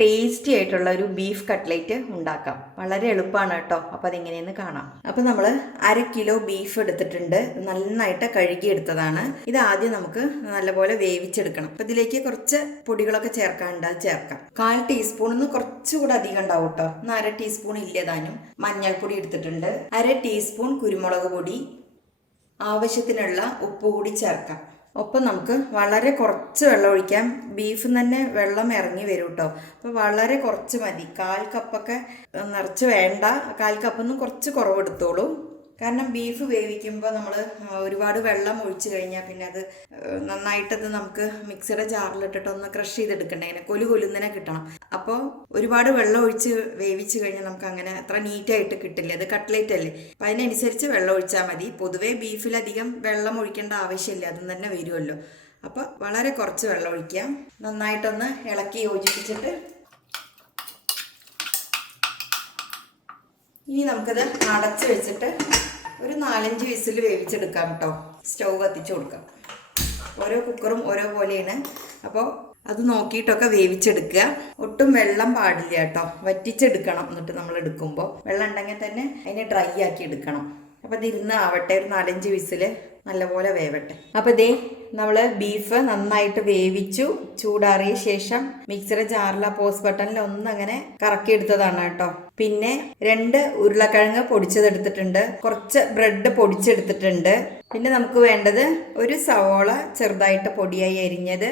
Tasty ആയിട്ടുള്ള ഒരു beef cutlet ഉണ്ടാക്കാം. വളരെ എളുപ്പമാണ് കേട്ടോ. അപ്പോൾ അതെങ്ങനെയെന്ന് കാണാം. അപ്പോൾ നമ്മൾ അര കിലോ ബീഫ് എടുത്തിട്ടുണ്ട്. നന്നായിട്ട് കഴുകി എടുത്തതാണ് ഇത് ആദ്യം നമുക്ക് നല്ലപോലെ വേവിച്ചെടുക്കണം. അപ്പോൾ ഇതിലേക്ക് കുറച്ച് പൊടികളൊക്കെ ചേർക്കാനുണ്ട്. അത് ചേർക്കാം. കാൽ ടീസ്പൂൺ ഒന്ന് കുറച്ചുകൂടെ അധികം ഉണ്ടാവും കേട്ടോ. ഒന്ന് അര ടീസ്പൂൺ ഇല്ലതാനും മഞ്ഞൾപ്പൊടി എടുത്തിട്ടുണ്ട്. അര ടീസ്പൂൺ കുരുമുളക് പൊടി. ആവശ്യത്തിനുള്ള ഉപ്പ് കൂടി ചേർക്കാം. ഒപ്പം നമുക്ക് വളരെ കുറച്ച് വെള്ളം ഒഴിക്കാം. ബീഫിൽ തന്നെ വെള്ളം ഇറങ്ങി വരും കേട്ടോ അപ്പോൾ വളരെ കുറച്ച് മതി. കാൽ കപ്പൊക്കെ നിറച്ച് വേണ്ട. കാൽ കപ്പൊന്നും കുറച്ച് കുറവെടുത്തോളൂ. കാരണം ബീഫ് വേവിക്കുമ്പോൾ നമ്മൾ ഒരുപാട് വെള്ളം ഒഴിച്ചു കഴിഞ്ഞാൽ പിന്നെ അത് നന്നായിട്ടത് നമുക്ക് മിക്സിയുടെ ജാറിലിട്ടിട്ട് ഒന്ന് ക്രഷ് ചെയ്തെടുക്കണ്ടേ? അങ്ങനെ കൊലു കൊലുന്നതിനെ കിട്ടണം. അപ്പോൾ ഒരുപാട് വെള്ളം ഒഴിച്ച് വേവിച്ച് കഴിഞ്ഞാൽ നമുക്ക് അങ്ങനെ അത്ര നീറ്റായിട്ട് കിട്ടില്ല? അത് കട്ട്ലേറ്റ് അല്ലേ? അപ്പം അതിനനുസരിച്ച് വെള്ളം ഒഴിച്ചാൽ മതി. പൊതുവേ ബീഫിലധികം വെള്ളം ഒഴിക്കേണ്ട ആവശ്യമില്ല. അതും തന്നെ വരുമല്ലോ അപ്പോൾ വളരെ കുറച്ച് വെള്ളം ഒഴിക്കാം നന്നായിട്ടൊന്ന് ഇളക്കി യോജിപ്പിച്ചിട്ട് ഇനി നമുക്കത് അടച്ച് വെച്ചിട്ട് ഒരു നാലഞ്ച് വിസിൽ വേവിച്ചെടുക്കാം കേട്ടോ. സ്റ്റൗ കത്തിച്ച് കൊടുക്കാം. ഓരോ കുക്കറും ഓരോ പോലെയാണ്. അപ്പോൾ അത് നോക്കിയിട്ടൊക്കെ വേവിച്ചെടുക്കുക. ഒട്ടും വെള്ളം പാടില്ല കേട്ടോ. വറ്റിച്ചെടുക്കണം എന്നിട്ട് നമ്മൾ എടുക്കുമ്പോൾ. വെള്ളം ഉണ്ടെങ്കിൽ തന്നെ അതിനെ ഡ്രൈ ആക്കി എടുക്കണം. അപ്പോൾ ഇതിരുന്ന് ആവട്ടെ ഒരു നാലഞ്ച് വിസിൽ നല്ലപോലെ വേവട്ടെ. അപ്പോൾ ഇതേ നമ്മൾ ബീഫ് നന്നായിട്ട് വേവിച്ചു ചൂടാറിയ ശേഷം മിക്സിയുടെ ജാറില പോസ് ബട്ടണിൽ ഒന്നങ്ങനെ കറക്കിയെടുത്തതാണ് കേട്ടോ. പിന്നെ രണ്ട് ഉരുളക്കിഴങ്ങ് പൊടിച്ചതെടുത്തിട്ടുണ്ട്. കുറച്ച് ബ്രെഡ് പൊടിച്ചെടുത്തിട്ടുണ്ട്. പിന്നെ നമുക്ക് വേണ്ടത് ഒരു സവോള ചെറുതായിട്ട് പൊടിയായി അരിഞ്ഞത്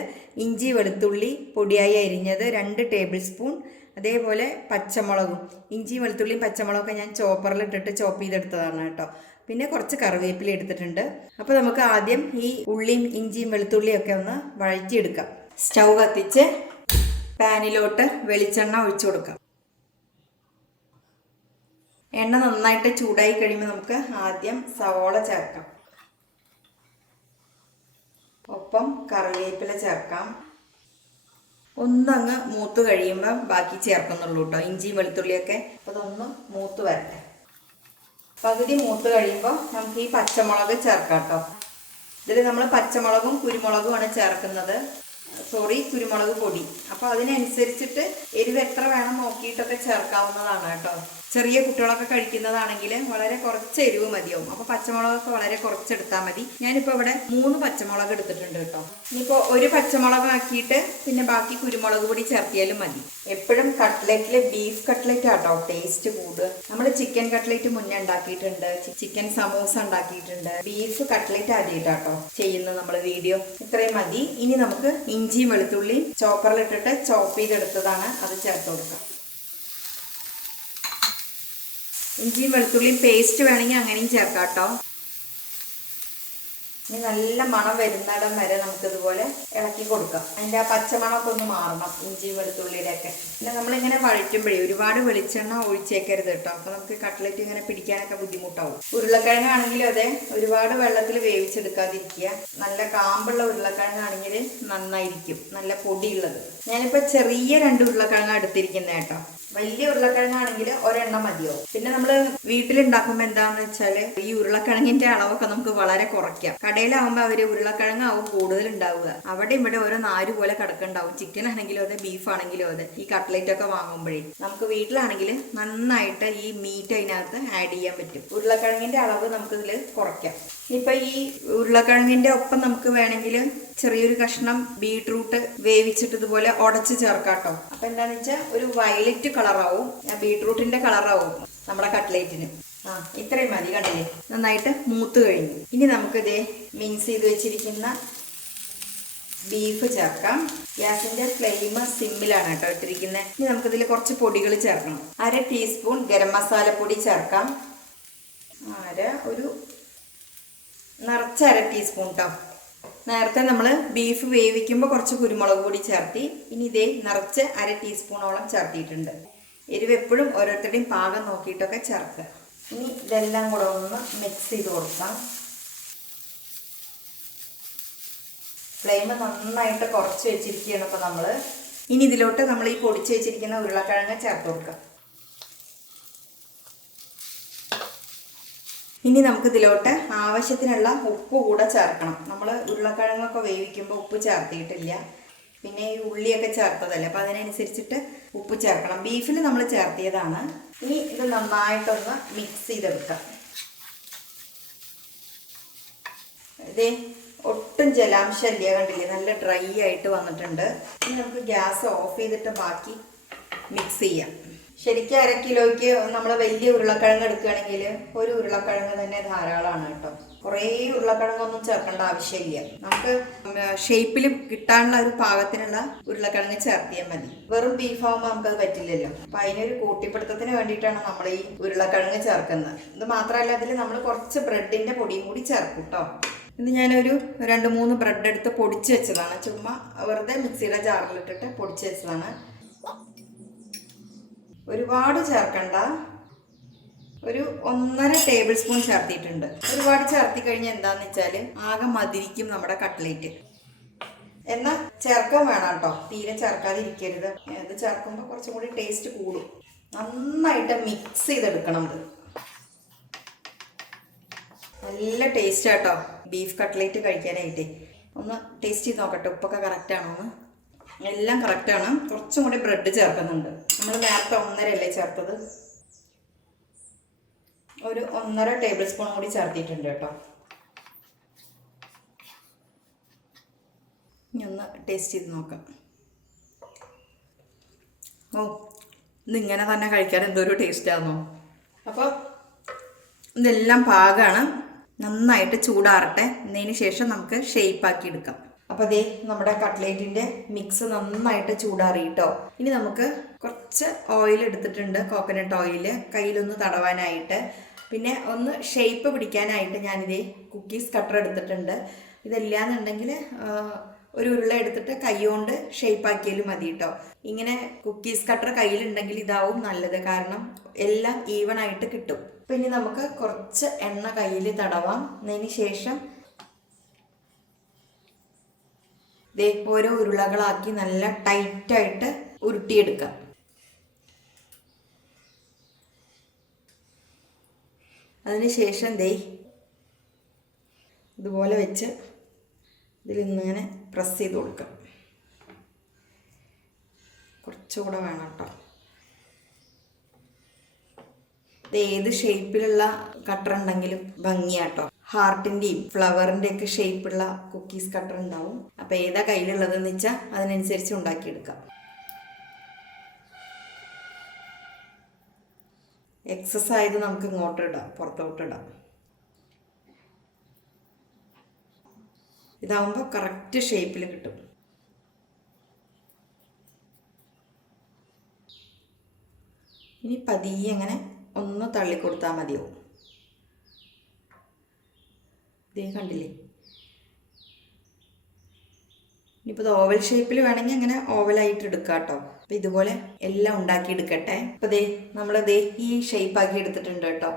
ഇഞ്ചി വെളുത്തുള്ളി പൊടിയായി അരിഞ്ഞത് രണ്ട് ടേബിൾ സ്പൂൺ അതേപോലെ പച്ചമുളകും. ഇഞ്ചി വെളുത്തുള്ളിയും പച്ചമുളകൊക്കെ ഞാൻ ചോപ്പറിലിട്ടിട്ട് ചോപ്പ് ചെയ്തെടുത്തതാണ് കേട്ടോ. പിന്നെ കുറച്ച് കറിവേപ്പില എടുത്തിട്ടുണ്ട്. അപ്പോൾ നമുക്ക് ആദ്യം ഈ ഉള്ളിയും ഇഞ്ചിയും വെളുത്തുള്ളിയും ഒക്കെ ഒന്ന് വഴറ്റിയെടുക്കാം. സ്റ്റൗ കത്തിച്ച് പാനിലോട്ട് വെളിച്ചെണ്ണ ഒഴിച്ചു കൊടുക്കാം. എണ്ണ നന്നായിട്ട് ചൂടായി കഴിയുമ്പോൾ നമുക്ക് ആദ്യം സവോള ചേർക്കാം. ഒപ്പം കറിവേപ്പില ചേർക്കാം. ഒന്നങ്ങ് മൂത്ത് കഴിയുമ്പോൾ ബാക്കി ചേർക്കുന്നുള്ളൂ കേട്ടോ ഇഞ്ചിയും വെളുത്തുള്ളിയൊക്കെ. അപ്പോൾ അതൊന്ന് മൂത്ത് വരട്ടെ. പകുതി മൂത്ത് കഴിയുമ്പോൾ നമുക്ക് ഈ പച്ചമുളക് ചേർക്കാം കേട്ടോ. ഇതിൽ നമ്മൾ പച്ചമുളകും കുരുമുളകുമാണ് ചേർക്കുന്നത്. സോറി കുരുമുളക് പൊടി. അപ്പോൾ അതിനനുസരിച്ചിട്ട് എരിവ് എത്ര വേണം നോക്കിയിട്ടൊക്കെ ചേർക്കാവുന്നതാണ് കേട്ടോ. ചെറിയ കുട്ടികളൊക്കെ കഴിക്കുന്നതാണെങ്കിൽ വളരെ കുറച്ച് എരിവ് മതിയാവും. അപ്പോൾ പച്ചമുളകൊക്കെ വളരെ കുറച്ചെടുത്താൽ മതി. ഞാനിപ്പോൾ ഇവിടെ മൂന്ന് പച്ചമുളക് എടുത്തിട്ടുണ്ട് കേട്ടോ. ഇനിയിപ്പോൾ ഒരു പച്ചമുളക് ആക്കിയിട്ട് പിന്നെ ബാക്കി കുരുമുളക് പൊടി ചേർത്തിയാലും മതി. എപ്പോഴും കട്ട്ലറ്റിൽ ബീഫ് കട്ട്ലറ്റ് ആട്ടോ ടേസ്റ്റ് കൂടുക നമ്മൾ ചിക്കൻ കട്ട്ലറ്റ് മുന്നേ ഉണ്ടാക്കിയിട്ടുണ്ട്. ചിക്കൻ സമൂസ ഉണ്ടാക്കിയിട്ടുണ്ട്. ബീഫ് കട്ട്ലറ്റ് ആദ്യമായിട്ടാട്ടോ ചെയ്യുന്നത് നമ്മൾ വീഡിയോ. ഇത്രയും മതി. ഇനി നമുക്ക് ഇഞ്ചിയും വെളുത്തുള്ളിയും ചോപ്പറിലിട്ടിട്ട് ചോപ്പ് ചെയ്തെടുത്തതാണ് അത് ചേർത്ത് കൊടുക്കാം ഇഞ്ചിയും വെളുത്തുള്ളിയും പേസ്റ്റ് വേണമെങ്കിൽ അങ്ങനെയും ചേർക്കാം കേട്ടോ. ഇനി നല്ല മണം വരുന്നിടം വരെ നമുക്ക് ഇതുപോലെ ഇളക്കി കൊടുക്കാം. അതിന്റെ ആ പച്ചമണമൊക്കെ ഒന്ന് മാറണം ഇഞ്ചി വെളുത്തുള്ളിയുടെ ഒക്കെ പിന്നെ നമ്മളിങ്ങനെ വഴറ്റുമ്പോഴേ ഒരുപാട് വെളിച്ചെണ്ണ ഒഴിച്ചേക്കരുത് കേട്ടോ. അപ്പോൾ നമുക്ക് കട്ട്ലറ്റ് ഇങ്ങനെ പിടിക്കാനൊക്കെ ബുദ്ധിമുട്ടാവും. ഉരുളക്കിഴങ്ങാണെങ്കിലും അതെ ഒരുപാട് വെള്ളത്തിൽ വേവിച്ചെടുക്കാതിരിക്കുക. നല്ല കാമ്പുള്ള ഉരുളക്കിഴങ്ങാണെങ്കിൽ നന്നായിരിക്കും. നല്ല പൊടിയുള്ളത്. ഞാനിപ്പോൾ ചെറിയ രണ്ട് ഉരുളക്കിഴങ്ങ് എടുത്തിരിക്കുന്നത് കേട്ടോ. വലിയ ഉരുളക്കിഴങ്ങാണെങ്കിൽ ഒരെണ്ണം മതിയോ? പിന്നെ നമ്മൾ വീട്ടിലുണ്ടാക്കുമ്പോൾ എന്താന്ന് വെച്ചാൽ ഈ ഉരുളക്കിഴങ്ങിന്റെ അളവൊക്കെ നമുക്ക് വളരെ കുറയ്ക്കാം. കടയിലാവുമ്പോൾ അവർ ഉരുളക്കിഴങ്ങാവും കൂടുതൽ ഉണ്ടാവുക അവിടെ ഇവിടെ ഓരോ നാര് പോലെ കിടക്കുന്നുണ്ടാവും. ചിക്കൻ ആണെങ്കിലും അതെ ബീഫ് ആണെങ്കിലും അതെ ഈ കട്ട്ലേറ്റ് ഒക്കെ വാങ്ങുമ്പോഴേ. നമുക്ക് വീട്ടിലാണെങ്കിൽ നന്നായിട്ട് ഈ മീറ്റ് അതിനകത്ത് ആഡ് ചെയ്യാൻ പറ്റും. ഉരുളക്കിഴങ്ങിന്റെ അളവ് നമുക്ക് ഇതിൽ കുറയ്ക്കാം. ഇപ്പൊ ഈ ഉരുളക്കിഴങ്ങിന്റെ ഒപ്പം നമുക്ക് വേണമെങ്കിൽ ചെറിയൊരു കഷ്ണം ബീട്രൂട്ട് വേവിച്ചിട്ട് ഇതുപോലെ ഉടച്ച് ചേർക്കാട്ടോ. അപ്പൊ എന്താന്ന് വെച്ചാൽ ഒരു വയലറ്റ് കളറാവും. ബീട്രൂട്ടിന്റെ കളറാവും നമ്മുടെ കട്ട്ലേറ്റിന്. ആ ഇത്രയും മതി കണ്ടില്ലേ? നന്നായിട്ട് മൂത്ത് കഴിഞ്ഞു. ഇനി നമുക്ക് ഇതേ മിക്സ് ചെയ്ത് വെച്ചിരിക്കുന്ന ബീഫ് ചേർക്കാം. ഗ്യാസിന്റെ ഫ്ലെയിം സിമ്മിലാണ് കേട്ടോ ഇട്ടിരിക്കുന്നത് ഇനി നമുക്കിതിൽ കുറച്ച് പൊടികൾ ചേർക്കണം. അര ടീസ്പൂൺ ഗരം മസാല പൊടി ചേർക്കാം. അര ഒരു നിറച്ച അര ടീസ്പൂൺ കേട്ടോ നേരത്തെ നമ്മൾ ബീഫ് വേവിക്കുമ്പോൾ കുറച്ച് കുരുമുളക് കൂടി ചേർത്തി ഇനി ഇതേ നിറച്ച് അര ടീസ്പൂണോളം ചേർത്തിയിട്ടുണ്ട്. എരിവ് എപ്പോഴും ഓരോരുത്തരുടെയും പാകം നോക്കിയിട്ടൊക്കെ ചേർക്കുക. ഇനി ഇതെല്ലാം കൂടെ ഒന്ന് മിക്സ് ചെയ്ത് കൊടുക്കാം. ഫ്ലെയിം നന്നായിട്ട് കുറച്ച് വെച്ചിരിക്കുകയാണ് ഇപ്പോൾ നമ്മൾ ഇനി ഇതിലോട്ട് നമ്മൾ ഈ പൊടിച്ച് വെച്ചിരിക്കുന്ന ഉരുളക്കിഴങ്ങ് ചേർത്ത് കൊടുക്കാം ഇനി നമുക്ക് ഇതിലോട്ട് ആവശ്യത്തിനുള്ള ഉപ്പ് കൂടെ ചേർക്കണം. നമ്മൾ ഉരുളക്കിഴങ്ങൊക്കെ വേവിക്കുമ്പോൾ ഉപ്പ് ചേർത്തിയിട്ടില്ല പിന്നെ ഈ ഉള്ളിയൊക്കെ ചേർത്തതല്ലേ? അപ്പോൾ അതിനനുസരിച്ചിട്ട് ഉപ്പ് ചേർക്കണം. ബീഫിൽ നമ്മൾ ചേർത്തിയതാണ്. ഇനി ഇത് നന്നായിട്ടൊന്ന് മിക്സ് ചെയ്തെടുക്കാം. ഇതേ ഒട്ടും ജലാംശം ഇല്ല കണ്ടില്ലേ? നല്ല ഡ്രൈ ആയിട്ട് വന്നിട്ടുണ്ട്. ഇനി നമുക്ക് ഗ്യാസ് ഓഫ് ചെയ്തിട്ട് ബാക്കി മിക്സ് ചെയ്യാം. ശരിക്കും അര കിലോയ്ക്ക് നമ്മൾ വലിയ ഉരുളക്കിഴങ്ങ് എടുക്കുകയാണെങ്കിൽ ഒരു ഉരുളക്കിഴങ്ങ് തന്നെ ധാരാളമാണ് കേട്ടോ. കുറേ ഉരുളക്കിഴങ്ങൊന്നും ചേർക്കേണ്ട ആവശ്യമില്ല. നമുക്ക് ഷേപ്പിൽ കിട്ടാനുള്ള ഒരു പാകത്തിനുള്ള ഉരുളക്കിഴങ്ങ് ചേർത്തിയാൽ മതി. വെറും ബീഫാകുമ്പോൾ നമുക്കത് പറ്റില്ലല്ലോ. അപ്പം അതിനൊരു കൂട്ടിപ്പിടുത്തത്തിന് വേണ്ടിയിട്ടാണ് നമ്മൾ ഈ ഉരുളക്കിഴങ്ങ് ചേർക്കുന്നത്. ഇത് മാത്രമല്ല അതിൽ നമ്മൾ കുറച്ച് ബ്രെഡിന്റെ പൊടിയും കൂടി ചേർക്കും കേട്ടോ. ഇത് ഞാനൊരു രണ്ട് മൂന്ന് ബ്രെഡ് എടുത്ത് പൊടിച്ച് വെച്ചതാണ്. ചുമ്മാ വെറുതെ മിക്സിയുടെ ജാറിലിട്ടിട്ട് പൊടിച്ച് വെച്ചതാണ്. ഒരുപാട് ചേർക്കണ്ട. ഒരു ഒന്നര ടേബിൾ സ്പൂൺ ചേർത്തിയിട്ടുണ്ട് ഒരുപാട് ചേർത്തി കഴിഞ്ഞാൽ എന്താന്ന് വെച്ചാൽ ആകെ മതിരിക്കും നമ്മുടെ കട്ട്ലേറ്റ്. എന്നാൽ ചേർക്കാൻ വേണം കേട്ടോ. തീരെ ചേർക്കാതിരിക്കരുത്. ഇത് ചേർക്കുമ്പോൾ കുറച്ചും കൂടി ടേസ്റ്റ് കൂടും. നന്നായിട്ട് മിക്സ് ചെയ്തെടുക്കണം ഇത്. നല്ല ടേസ്റ്റ് ആട്ടോ ബീഫ് കട്ട്ലേറ്റ് കഴിക്കാനായിട്ട്. ഒന്ന് ടേസ്റ്റ് ചെയ്ത് നോക്കട്ടെ. ഉപ്പൊക്കെ കറക്റ്റ് ആണോ എന്ന്. എല്ലാം കറക്റ്റാണ് കുറച്ചും കൂടി ബ്രെഡ് ചേർക്കുന്നുണ്ട്. നമ്മൾ നേരത്തെ ഒന്നരയല്ലേ ചേർത്തത്? ഒരു ഒന്നര ടേബിൾ സ്പൂൺ കൂടി ചേർത്തിട്ടുണ്ട് കേട്ടോ. ഇനി ഒന്ന് ടേസ്റ്റ് ചെയ്ത് നോക്കാം. ഓ ഇതിങ്ങനെ തന്നെ കഴിക്കാൻ ടേസ്റ്റ് ടേസ്റ്റാണോ അപ്പോൾ ഇതെല്ലാം പാകമാണ് നന്നായിട്ട് ചൂടാറട്ടെ. എന്നതിന് ശേഷം നമുക്ക് ഷേപ്പാക്കി എടുക്കാം. അപ്പോൾ അതേ നമ്മുടെ കട്ട്ലേറ്റിന്റെ മിക്സ് നന്നായിട്ട് ചൂടാറി കേട്ടോ ഇനി നമുക്ക് കുറച്ച് ഓയിൽ എടുത്തിട്ടുണ്ട് കോക്കനട്ട് ഓയിൽ കയ്യിലൊന്ന് തടവാനായിട്ട്. പിന്നെ ഒന്ന് ഷേപ്പ് പിടിക്കാനായിട്ട് ഞാനിതേ കുക്കീസ് കട്ടർ എടുത്തിട്ടുണ്ട്. ഇതല്ലാന്നുണ്ടെങ്കിൽ ഒരു ഉരുള എടുത്തിട്ട് കൈകൊണ്ട് ഷേപ്പാക്കിയാലും മതി കേട്ടോ ഇങ്ങനെ കുക്കീസ് കട്ടർ കയ്യിലുണ്ടെങ്കിൽ ഇതാവും നല്ലത്. കാരണം എല്ലാം ഈവൺ ആയിട്ട് കിട്ടും. അപ്പം ഇനി നമുക്ക് കുറച്ച് എണ്ണ കയ്യിൽ തടവാം. അതിന് ശേഷം ദേ ഓരോ ഉരുളകളാക്കി നല്ല ടൈറ്റായിട്ട് ഉരുട്ടിയെടുക്കാം. അതിനുശേഷം ദേ ഇതുപോലെ വെച്ച് ഇതിൽ ഇന്നിങ്ങനെ പ്രസ് ചെയ്ത് കൊടുക്കാം. കുറച്ചുകൂടെ വേണം കേട്ടോ. ഇത് ഏത് ഷേപ്പിലുള്ള കട്ടർ ഉണ്ടെങ്കിലും ഭംഗിയാട്ടോ ഹാർട്ടിന്റെയും ഒക്കെ ഷേപ്പുള്ള കുക്കീസ് കട്ടർ ഉണ്ടാവും അപ്പോൾ ഏതാ കയ്യിലുള്ളതെന്ന് വെച്ചാൽ അതിനനുസരിച്ച് ഉണ്ടാക്കിയെടുക്കാം. എക്സസ് ആയത് നമുക്ക് ഇങ്ങോട്ട് ഇടാം പുറത്തോട്ട് ഇടാം. ഇതാവുമ്പോൾ കറക്റ്റ് ഷേപ്പിൽ കിട്ടും. ഇനി പതിയെ അങ്ങനെ ഒന്ന് തള്ളിക്കൊടുത്താൽ മതിയാവും. ഇതേ കണ്ടില്ലേ? ഇനിയിപ്പോൾ ഓവൽ ഷേപ്പിൽ വേണമെങ്കിൽ അങ്ങനെ ഓവലായിട്ട് എടുക്കാം കേട്ടോ അപ്പം ഇതുപോലെ എല്ലാം ഉണ്ടാക്കി എടുക്കട്ടെ. അപ്പോൾ ദേ നമ്മൾ ദേ ഈ ഷേപ്പാക്കി എടുത്തിട്ടുണ്ട് കേട്ടോ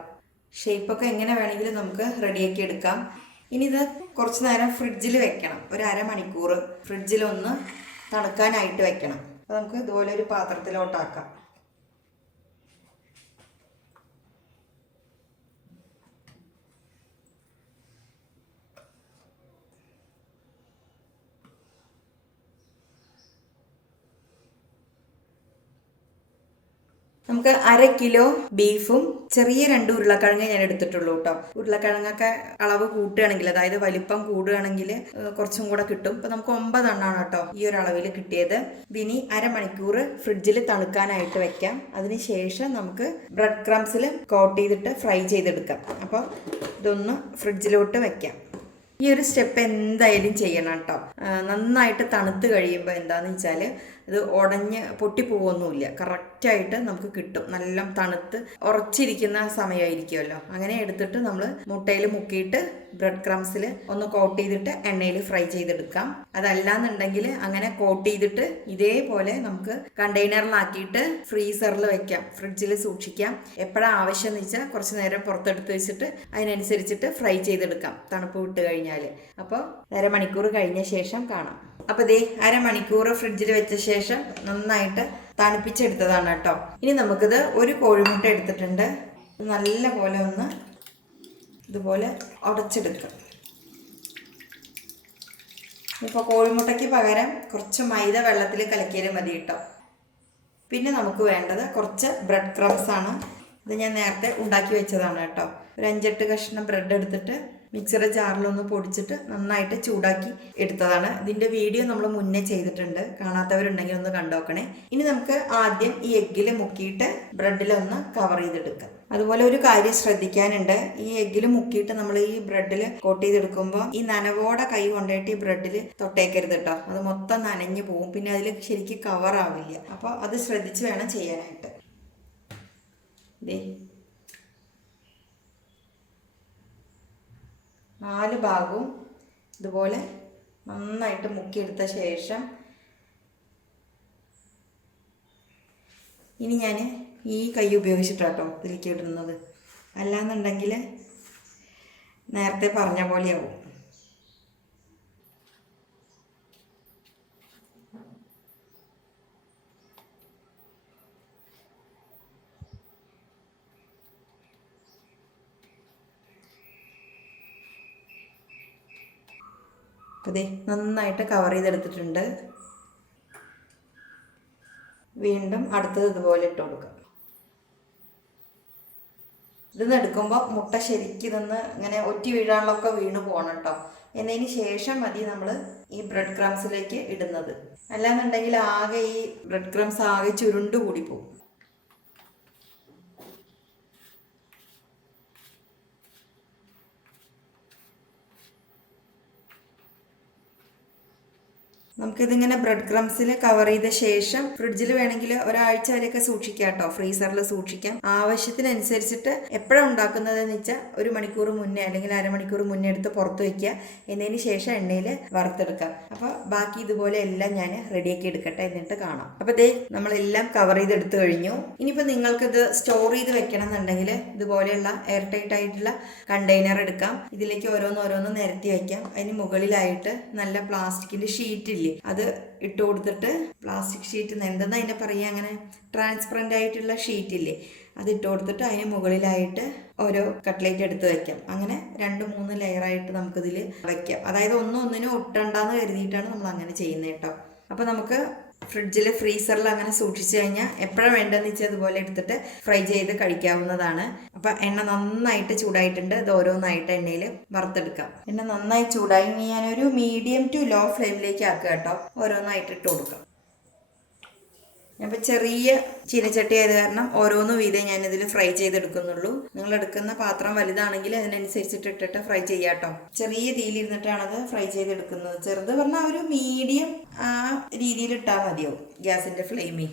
ഷേപ്പൊക്കെ എങ്ങനെ വേണമെങ്കിലും നമുക്ക് റെഡിയാക്കി എടുക്കാം. ഇനി ഇത് കുറച്ച് നേരം ഫ്രിഡ്ജിൽ വെക്കണം. ഒരു അരമണിക്കൂർ ഫ്രിഡ്ജിലൊന്ന് തണുക്കാനായിട്ട് വെക്കണം. അപ്പോൾ നമുക്ക് ഇതുപോലെ ഒരു പാത്രത്തിലോട്ടാക്കാം. നമുക്ക് അര കിലോ ബീഫും ചെറിയ രണ്ട് ഉരുളക്കിഴങ്ങ് ഞാൻ എടുത്തിട്ടുള്ളൂ കേട്ടോ. ഉരുളക്കിഴങ്ങൊക്കെ അളവ് കൂട്ടുകയാണെങ്കിൽ അതായത് വലിപ്പം കൂടുകയാണെങ്കിൽ കുറച്ചും കൂടെ കിട്ടും. ഇപ്പൊ നമുക്ക് ഒമ്പതെണ്ണമാണ് കേട്ടോ ഈ ഒരു അളവിൽ കിട്ടിയത്. ഇനി അരമണിക്കൂർ ഫ്രിഡ്ജിൽ തണുക്കാനായിട്ട് വെക്കാം. അതിനുശേഷം നമുക്ക് ബ്രെഡ് ക്രംസിൽ കോട്ട് ചെയ്തിട്ട് ഫ്രൈ ചെയ്തെടുക്കാം. അപ്പോൾ ഇതൊന്ന് ഫ്രിഡ്ജിലോട്ട് വെക്കാം. ഈ ഒരു സ്റ്റെപ്പ് എന്തായാലും ചെയ്യണം കേട്ടോ. നന്നായിട്ട് തണുത്ത് കഴിയുമ്പോൾ എന്താണെന്ന് വെച്ചാൽ ഇത് ഉടഞ്ഞ് പൊട്ടിപ്പോവൊന്നുമില്ല. കറക്റ്റായിട്ട് നമുക്ക് കിട്ടും. നല്ല തണുത്ത് ഉറച്ചിരിക്കുന്ന സമയമായിരിക്കുമല്ലോ അങ്ങനെ എടുത്തിട്ട് നമ്മൾ മുട്ടയിൽ മുക്കിയിട്ട് ബ്രെഡ് ക്രംസിൽ ഒന്ന് കോട്ട് ചെയ്തിട്ട് എണ്ണയിൽ ഫ്രൈ ചെയ്തെടുക്കാം. അതല്ലാന്നുണ്ടെങ്കിൽ അങ്ങനെ കോട്ട് ചെയ്തിട്ട് ഇതേപോലെ നമുക്ക് കണ്ടെയ്നറിലാക്കിയിട്ട് ഫ്രീസറിൽ വെക്കാം. ഫ്രിഡ്ജിൽ സൂക്ഷിക്കാം. എപ്പോഴാണ് ആവശ്യം എന്ന് വെച്ചാൽ കുറച്ച് നേരം പുറത്തെടുത്ത് വെച്ചിട്ട് അതിനനുസരിച്ചിട്ട് ഫ്രൈ ചെയ്തെടുക്കാം. തണുപ്പ് വിട്ട് കഴിഞ്ഞാൽ അപ്പോൾ അരമണിക്കൂർ കഴിഞ്ഞ ശേഷം കാണാം. അപ്പോൾ ദേ അരമണിക്കൂർ ഫ്രിഡ്ജിൽ വെച്ച ശേഷം നന്നായിട്ട് തണുപ്പിച്ചെടുത്തതാണ് കേട്ടോ. ഇനി നമുക്കിത് ഒരു കോഴിമുട്ട എടുത്തിട്ടുണ്ട്. നല്ല പോലെ ഒന്ന് ഇതുപോലെ ഉടച്ചെടുക്കാം. ഇപ്പോൾ കോഴിമുട്ടയ്ക്ക് പകരം കുറച്ച് മൈദ വെള്ളത്തിൽ കലക്കിയാലും മതി കേട്ടോ. പിന്നെ നമുക്ക് വേണ്ടത് കുറച്ച് ബ്രെഡ് ക്രംസ് ആണ്. ഇത് ഞാൻ നേരത്തെ ഉണ്ടാക്കി വെച്ചതാണ് കേട്ടോ. ഒരു അഞ്ചെട്ട് കഷ്ണം ബ്രെഡ് എടുത്തിട്ട് മിക്സറ് ജാറിലൊന്ന് പൊടിച്ചിട്ട് നന്നായിട്ട് ചൂടാക്കി എടുത്തതാണ്. ഇതിന്റെ വീഡിയോ നമ്മൾ മുന്നേ ചെയ്തിട്ടുണ്ട്. കാണാത്തവരുണ്ടെങ്കിൽ ഒന്ന് കണ്ടോക്കണേ. ഇനി നമുക്ക് ആദ്യം ഈ എഗ്ഗിൽ മുക്കിയിട്ട് ബ്രെഡിലൊന്ന് കവർ ചെയ്തെടുക്കാം. അതുപോലെ ഒരു കാര്യം ശ്രദ്ധിക്കാനുണ്ട്. ഈ എഗ്ഗിൽ മുക്കിയിട്ട് നമ്മൾ ഈ ബ്രെഡിൽ കോട്ട് ചെയ്തെടുക്കുമ്പോൾ ഈ നനവോടെ കൈ കൊണ്ടായിട്ട് ഈ ബ്രെഡിൽ തൊട്ടേക്കരുത് കേട്ടോ അത് മൊത്തം നനഞ്ഞു പോകും പിന്നെ അതിൽ ശരിക്കും കവർ ആവില്ല. അപ്പോൾ അത് ശ്രദ്ധിച്ച് വേണം ചെയ്യാനായിട്ട്. ദേ നാല് ഭാഗവും ഇതുപോലെ നന്നായിട്ട് മുക്കിയെടുത്ത ശേഷം ഇനി ഞാൻ ഈ കൈ ഉപയോഗിച്ചിട്ടാട്ടോ ഇതിലേക്ക് ഇടുന്നത്. അല്ലാന്നുണ്ടെങ്കിൽ നേരത്തെ പറഞ്ഞ പോലെയാവും. അതെ നന്നായിട്ട് കവർ ചെയ്തെടുത്തിട്ടുണ്ട്. വീണ്ടും അടുത്തത് ഇതുപോലെ ഇട്ട് കൊടുക്കുക ഇതെന്ന് എടുക്കുമ്പോൾ മുട്ട ശരിക്കും ഇതൊന്ന് ഇങ്ങനെ ഒറ്റി വീഴാനുള്ളൊക്കെ വീണ് പോകണം കേട്ടോ എന്നതിന് ശേഷം മതി നമ്മൾ ഈ ബ്രെഡ് ക്രംസിലേക്ക് ഇടുന്നത്. അല്ലാന്നുണ്ടെങ്കിൽ ആകെ ഈ ബ്രെഡ് ക്രംസ് ആകെ ചുരുണ്ട് കൂടി പോകും. നമുക്കിതിങ്ങനെ ബ്രെഡ് ക്രംസിൽ കവർ ചെയ്ത ശേഷം ഫ്രിഡ്ജിൽ വേണമെങ്കിൽ ഒരാഴ്ച വരെയൊക്കെ സൂക്ഷിക്കാം കേട്ടോ ഫ്രീസറിൽ സൂക്ഷിക്കാം. ആവശ്യത്തിനനുസരിച്ചിട്ട് എപ്പോഴാണ് ഉണ്ടാക്കുന്നതെന്ന് വെച്ചാൽ ഒരു മണിക്കൂർ മുന്നേ അല്ലെങ്കിൽ അരമണിക്കൂർ മുന്നേ എടുത്ത് പുറത്ത് വയ്ക്കുക എന്നതിന് ശേഷം എണ്ണയിൽ വറുത്തെടുക്കാം അപ്പോൾ ബാക്കി ഇതുപോലെ എല്ലാം ഞാൻ റെഡിയാക്കി എടുക്കട്ടെ എന്നിട്ട് കാണാം. അപ്പോൾ ദേ നമ്മളെല്ലാം കവർ ചെയ്തെടുത്തു കഴിഞ്ഞു. ഇനിയിപ്പോൾ നിങ്ങൾക്കിത് സ്റ്റോർ ചെയ്ത് വെക്കണം എന്നുണ്ടെങ്കിൽ ഇതുപോലെയുള്ള എയർ ടൈറ്റ് ആയിട്ടുള്ള കണ്ടെയ്നർ എടുക്കാം. ഇതിലേക്ക് ഓരോന്ന് നിരത്തി വയ്ക്കാം അതിന് മുകളിലായിട്ട് നല്ല പ്ലാസ്റ്റിക്കിന്റെ ഷീറ്റ് അത് ഇട്ട് കൊടുത്തിട്ട് പ്ലാസ്റ്റിക് ഷീറ്റ് എന്തെന്ന് അതിനെ പറയുക അങ്ങനെ ട്രാൻസ്പെറന്റ് ആയിട്ടുള്ള ഷീറ്റ് ഇല്ലേ? അത് ഇട്ട് കൊടുത്തിട്ട് അതിന് മുകളിലായിട്ട് ഓരോ കട്ട്ലേറ്റ് എടുത്ത് വെക്കാം. അങ്ങനെ രണ്ട് മൂന്ന് ലെയറായിട്ട് നമുക്കിതിൽ വയ്ക്കാം അതായത് ഒന്നും ഒന്നിനും ഒട്ടണ്ടെന്ന് കരുതിയിട്ടാണ് നമ്മൾ അങ്ങനെ ചെയ്യുന്നത് കേട്ടോ. അപ്പോൾ നമുക്ക് ഫ്രിഡ്ജിൽ ഫ്രീസറിൽ അങ്ങനെ സൂക്ഷിച്ചു കഴിഞ്ഞാൽ എപ്പോഴാണ് വേണ്ടതെന്ന് വെച്ചാൽ അതുപോലെ എടുത്തിട്ട് ഫ്രൈ ചെയ്ത് കഴിക്കാവുന്നതാണ്. അപ്പം എണ്ണ നന്നായിട്ട് ചൂടായിട്ടുണ്ട്. ഇത് ഓരോന്നായിട്ട് എണ്ണയിൽ വറുത്തെടുക്കാം. എണ്ണ നന്നായി ചൂടായി ഞാനൊരു മീഡിയം ടു ലോ ഫ്ലെയിമിലേക്ക് ആക്കുക കേട്ടോ. ഓരോന്നായിട്ട് ഇട്ട് കൊടുക്കാം. അപ്പോൾ ചെറിയ ചീനച്ചട്ടി ആയത് കാരണം ഓരോന്നും വീതേ ഞാനിതിൽ ഫ്രൈ ചെയ്തെടുക്കുന്നുള്ളൂ. നിങ്ങൾ എടുക്കുന്ന പാത്രം വലുതാണെങ്കിൽ അതിനനുസരിച്ചിട്ട് ഇട്ടിട്ട് ഫ്രൈ ചെയ്യാട്ടോ. ചെറിയ തീയിലിരുന്നിട്ടാണ് അത് ഫ്രൈ ചെയ്തെടുക്കുന്നത്. ചെറുത് പറഞ്ഞാൽ ഒരു മീഡിയം ആ രീതിയിൽ ഇട്ടാൽ മതിയാവും. ഗ്യാസിന്റെ ഫ്ലെയിമിൽ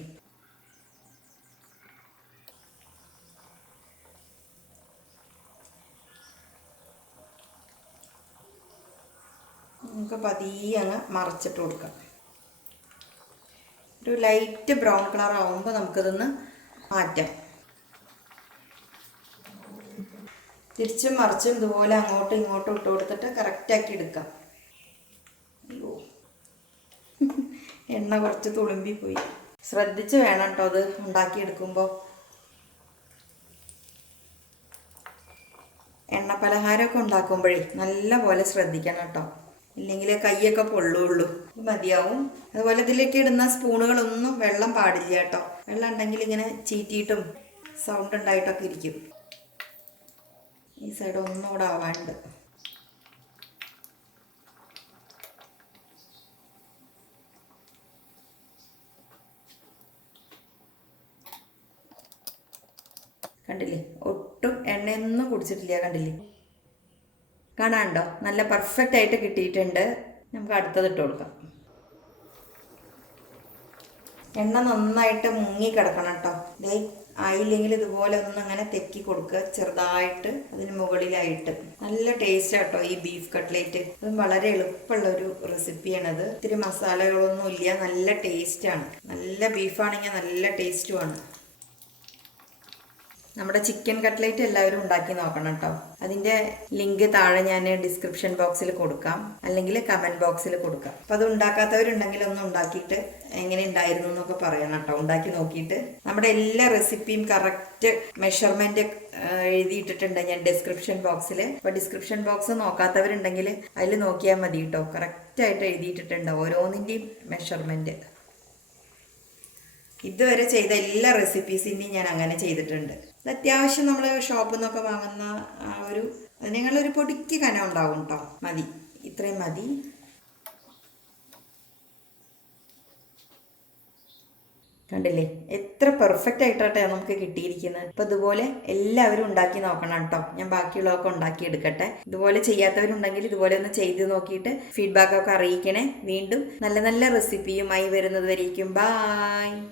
നമുക്ക് പതിയെ അങ്ങ് മറച്ചിട്ട് കൊടുക്കാം. ഒരു ലൈറ്റ് ബ്രൗൺ കളർ ആകുമ്പോൾ നമുക്കിതൊന്ന് മാറ്റാം. തിരിച്ചും മറിച്ചും ഇതുപോലെ അങ്ങോട്ടും ഇങ്ങോട്ടും ഇട്ട് കൊടുത്തിട്ട് കറക്റ്റാക്കി എടുക്കാം. അയ്യോ. എണ്ണ കുറച്ച് തുളുമ്പി പോയി. ശ്രദ്ധിച്ച് വേണം കേട്ടോ അത് ഉണ്ടാക്കിയെടുക്കുമ്പോൾ എണ്ണ പലഹാരമൊക്കെ ഉണ്ടാക്കുമ്പോഴേ നല്ല പോലെ ശ്രദ്ധിക്കണം കേട്ടോ ഇല്ലെങ്കിൽ കൈയൊക്കെ പൊള്ളുള്ളൂ. മതിയാവും. അതുപോലെ ഇതിലേക്ക് ഇടുന്ന സ്പൂണുകളൊന്നും വെള്ളം പാടില്ല കേട്ടോ. വെള്ളം ഉണ്ടെങ്കിൽ ഇങ്ങനെ ചീറ്റിയിട്ടും സൗണ്ട് ഉണ്ടായിട്ടൊക്കെ ഇരിക്കും. ഈ സൈഡ് ഒന്നുകൂടെ ആവാണ്ട്. കണ്ടില്ലേ? ഒട്ടും എണ്ണയൊന്നും കുടിച്ചിട്ടില്ല കണ്ടില്ലേ? കാണാണ്ടോ നല്ല പെർഫെക്റ്റ് ആയിട്ട് കിട്ടിയിട്ടുണ്ട്. നമുക്ക് അടുത്തത് ഇട്ട് കൊടുക്കാം. എണ്ണ നന്നായിട്ട് മുങ്ങി കിടക്കണം കേട്ടോ. ദേ ആയില്ലെങ്കിൽ ഇതുപോലെ ഒന്ന് അങ്ങനെ തെക്കി കൊടുക്കുക. ചെറുതായിട്ട് അതിന് മുകളിലായിട്ട്. നല്ല ടേസ്റ്റ് ആട്ടോ ഈ ബീഫ് കട്ട്ലേറ്റ് ഇത് വളരെ എളുപ്പമുള്ള ഒരു റെസിപ്പിയാണത് ഇത്തിരി മസാലകളൊന്നും ഇല്ല. നല്ല ടേസ്റ്റാണ് നല്ല ബീഫാണെങ്കിൽ നല്ല ടേസ്റ്റുമാണ് നമ്മുടെ ചിക്കൻ കട്ട്ലേറ്റ് എല്ലാവരും ഉണ്ടാക്കി നോക്കണം കേട്ടോ അതിന്റെ ലിങ്ക് താഴെ ഞാൻ ഡിസ്ക്രിപ്ഷൻ ബോക്സിൽ കൊടുക്കാം. അല്ലെങ്കിൽ കമന്റ് ബോക്സിൽ കൊടുക്കാം. അപ്പൊ അത് ഉണ്ടാക്കാത്തവരുണ്ടെങ്കിൽ ഒന്ന് ഉണ്ടാക്കിയിട്ട് എങ്ങനെ ഉണ്ടായിരുന്നു എന്നൊക്കെ പറയണം കേട്ടോ ഉണ്ടാക്കി നോക്കിയിട്ട് നമ്മുടെ എല്ലാ റെസിപ്പിയും കറക്റ്റ് മെഷർമെന്റ് എഴുതിയിട്ടിട്ടുണ്ട് ഞാൻ ഡിസ്ക്രിപ്ഷൻ ബോക്സിൽ അപ്പൊ ഡിസ്ക്രിപ്ഷൻ ബോക്സ് നോക്കാത്തവരുണ്ടെങ്കിൽ അതിൽ നോക്കിയാൽ മതി കേട്ടോ കറക്റ്റ് ആയിട്ട് എഴുതിയിട്ടിട്ടുണ്ട് ഓരോന്നിന്റെയും മെഷർമെന്റ് ഇതുവരെ ചെയ്ത എല്ലാ റെസിപ്പീസിന്റെയും ഞാൻ അങ്ങനെ ചെയ്തിട്ടുണ്ട്. അത്യാവശ്യം നമ്മൾ ഷോപ്പിൽ നിന്നൊക്കെ വാങ്ങുന്ന ആ ഒരു അതിനേക്കാളൊരു പൊടിക്ക് കനം ഉണ്ടാവും കേട്ടോ മതി. ഇത്രയും മതി. കണ്ടില്ലേ? എത്ര പെർഫെക്റ്റ് ആയിട്ടാട്ടെ നമുക്ക് കിട്ടിയിരിക്കുന്നത്. അപ്പൊ ഇതുപോലെ എല്ലാവരും ഉണ്ടാക്കി നോക്കണം കേട്ടോ ഞാൻ ബാക്കിയുള്ളതൊക്കെ ഉണ്ടാക്കി എടുക്കട്ടെ. ഇതുപോലെ ചെയ്യാത്തവരുണ്ടെങ്കിൽ ഇതുപോലെ ഒന്ന് ചെയ്ത് നോക്കിയിട്ട് ഫീഡ്ബാക്ക് ഒക്കെ അറിയിക്കണേ. വീണ്ടും നല്ല നല്ല റെസിപ്പിയുമായി വരുന്നത് വരേക്കും. ബായ്